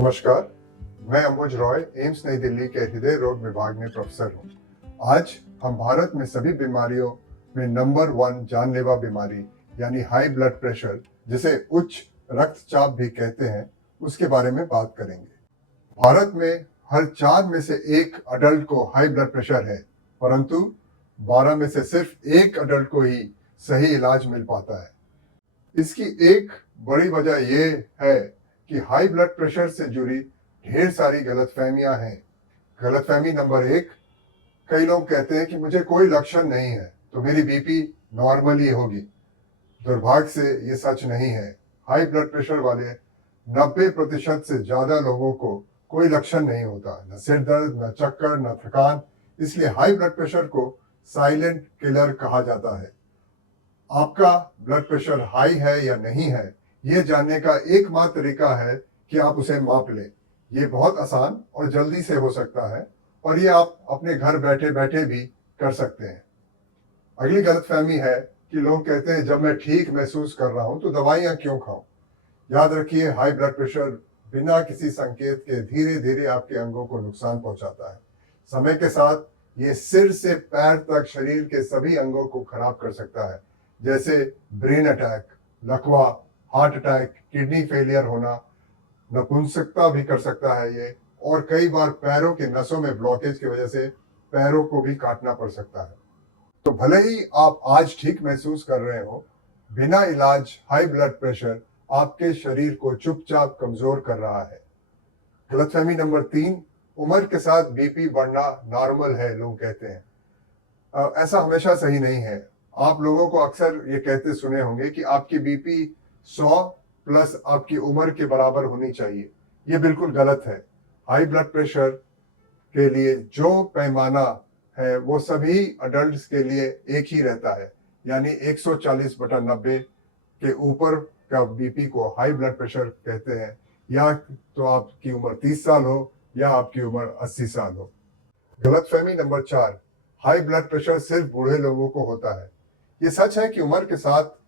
नमस्कार, मैं अम्बुज रॉय एम्स नई दिल्ली के हृदय रोग विभाग में प्रोफेसर हूँ। आज हम भारत में सभी बीमारियों में नंबर 1 जानलेवा बीमारी यानी हाई ब्लड प्रेशर, जिसे उच्च रक्तचाप भी कहते हैं, उसके बारे में बात करेंगे। भारत में हर 4 में से एक अडल्ट को हाई ब्लड प्रेशर है, परंतु 12 में से सिर्फ एक अडल्ट को ही सही इलाज मिल पाता है। इसकी एक बड़ी वजह यह है कि हाई ब्लड प्रेशर से जुड़ी ढेर सारी गलतफहमियां हैं। गलतफहमी नंबर 1, कई लोग कहते हैं कि मुझे कोई लक्षण नहीं है तो मेरी बीपी नॉर्मल ही होगी। दुर्भाग्य से ये सच नहीं है। हाई ब्लड प्रेशर वाले 90% से ज्यादा लोगों को कोई लक्षण नहीं होता, न सिर दर्द, न चक्कर, न थकान। इसलिए हाई ब्लड प्रेशर को साइलेंट किलर कहा जाता है। आपका ब्लड प्रेशर हाई है या नहीं है, यह जानने का एकमात्र तरीका है कि आप उसे माप लें। ये बहुत आसान और जल्दी से हो सकता है और ये आप अपने घर बैठे बैठे भी कर सकते हैं। अगली गलतफहमी है कि लोग कहते हैं जब मैं ठीक महसूस कर रहा हूं तो दवाइयां क्यों खाऊं। याद रखिए, हाई ब्लड प्रेशर बिना किसी संकेत के धीरे धीरे आपके अंगों को नुकसान पहुंचाता है। समय के साथ ये सिर से पैर तक शरीर के सभी अंगों को खराब कर सकता है, जैसे ब्रेन अटैक, लकवा, हार्ट अटैक, किडनी फेलियर होना, नपुंसकता भी कर सकता है ये, और कई बार पैरों के नसों में ब्लॉकेज की वजह से पैरों को भी काटना पड़ सकता है। तो भले ही आप आज ठीक महसूस कर रहे हो, बिना इलाज हाई ब्लड प्रेशर आपके शरीर को चुपचाप कमजोर कर रहा है। गलतफहमी नंबर 3, उम्र के साथ बीपी बढ़ना नॉर्मल है, लोग कहते हैं। ऐसा हमेशा सही नहीं है। आप लोगों को अक्सर ये कहते सुने होंगे कि आपकी बीपी 100 प्लस आपकी उम्र के बराबर होनी चाहिए। ये बिल्कुल गलत है। हाई ब्लड प्रेशर के लिए जो पैमाना है वो सभी अडल्ट्स के लिए एक ही रहता है, यानी 140/90 के ऊपर का बीपी को हाई ब्लड प्रेशर कहते हैं, या तो आपकी उम्र 30 साल हो या आपकी उम्र 80 साल हो। गलतफहमी नंबर 4, हाई ब्लड प्रेशर सिर्फ बूढ़े लोगों को होता है। ये सच है कि उम्र के साथ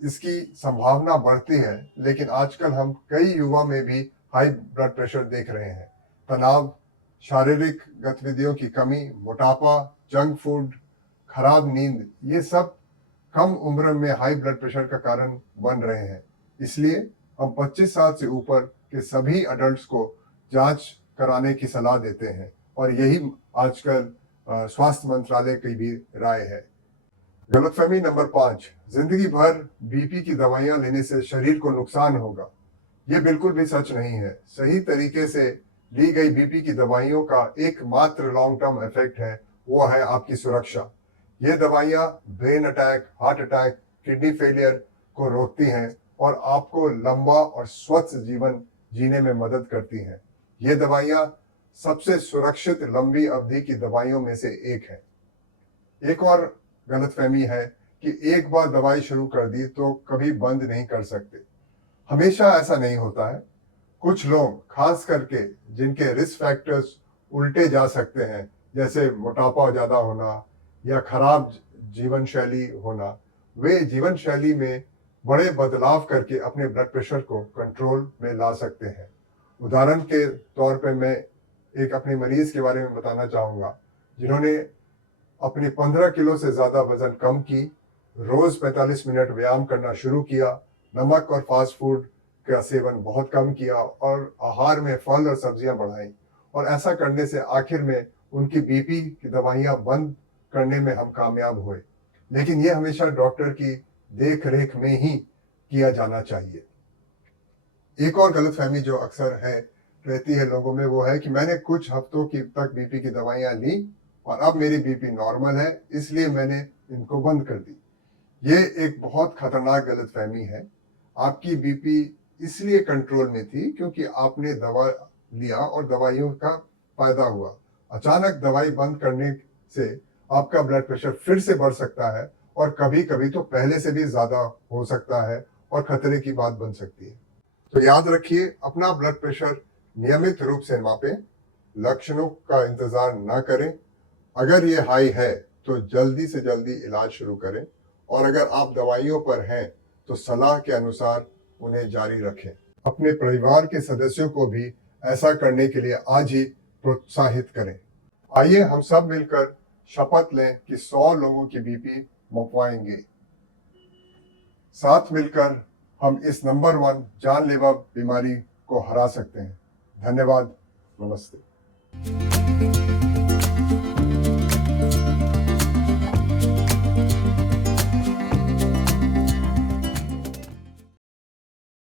इसकी संभावना बढ़ती है, लेकिन आजकल हम कई युवा में भी हाई ब्लड प्रेशर देख रहे हैं। तनाव, शारीरिक गतिविधियों की कमी, मोटापा, जंक फूड, खराब नींद, ये सब कम उम्र में हाई ब्लड प्रेशर का कारण बन रहे हैं। इसलिए हम 25 साल से ऊपर के सभी अडल्ट्स को जांच कराने की सलाह देते हैं, और यही आजकल स्वास्थ्य मंत्रालय की भी राय है। गलतफहमी नंबर 5, जिंदगी भर बीपी की दवाइयां लेने से शरीर को नुकसान होगा। यह बिल्कुल भी सच नहीं है। सही तरीके से ली गई बीपी की दवाइयों का एकमात्र लॉन्ग टर्म इफेक्ट है, वो है आपकी सुरक्षा। ये दवाइयां brain attack, heart attack, kidney failure को रोकती हैं और आपको लंबा और स्वस्थ जीवन जीने में मदद करती हैं। ये दवाइयां सबसे सुरक्षित लंबी अवधि की दवाइयों में से एक है। एक और गलतफहमी है कि एक बार दवाई शुरू कर दी तो कभी बंद नहीं कर सकते। हमेशा ऐसा नहीं होता है। कुछ लोग, खास करके जिनके रिस्क फैक्टर्स उल्टे जा सकते हैं, जैसे मोटापा ज्यादा होना या खराब जीवन शैली होना, वे जीवन शैली में बड़े बदलाव करके अपने ब्लड प्रेशर को कंट्रोल में ला सकते हैं। उदाहरण के तौर पे मैं एक अपने मरीज के बारे में बताना चाहूँगा, जिन्होंने अपने 15 किलो से ज़्यादा वजन कम की, रोज़ 45 मिनट व्यायाम करना शुरू किया, नमक और फास्ट फूड का सेवन बहुत कम किया और आहार में फल और सब्जियां बढ़ाई। और ऐसा करने से आखिर में उनकी बीपी की दवाइयां बंद करने में हम कामयाब हुए। लेकिन ये हमेशा डॉक्टर की देख रेख में ही किया जाना चाहिए। एक और गलतफहमी जो अक्सर है रहती है लोगों में, वो है कि मैंने कुछ हफ्तों की तक बीपी की दवाइयां ली और अब मेरी बीपी नॉर्मल है, इसलिए मैंने इनको बंद कर दी। ये एक बहुत खतरनाक गलतफहमी है। आपकी बीपी इसलिए कंट्रोल में थी क्योंकि आपने दवा लिया और दवाइयों का फायदा हुआ। अचानक दवाई बंद करने से आपका ब्लड प्रेशर फिर से बढ़ सकता है और कभी कभी तो पहले से भी ज्यादा हो सकता है और खतरे की बात बन सकती है। तो याद रखिए, अपना ब्लड प्रेशर नियमित रूप से मापें, लक्षणों का इंतजार न करें। अगर ये हाई है तो जल्दी से जल्दी इलाज शुरू करें, और अगर आप दवाइयों पर हैं तो सलाह के अनुसार उन्हें जारी रखें। अपने परिवार के सदस्यों को भी ऐसा करने के लिए आज ही प्रोत्साहित करें। आइए हम सब मिलकर शपथ लें कि 100 लोगों की बीपी मपवाएंगे। साथ मिलकर हम इस नंबर 1 जानलेवा बीमारी को हरा सकते हैं। धन्यवाद। नमस्ते।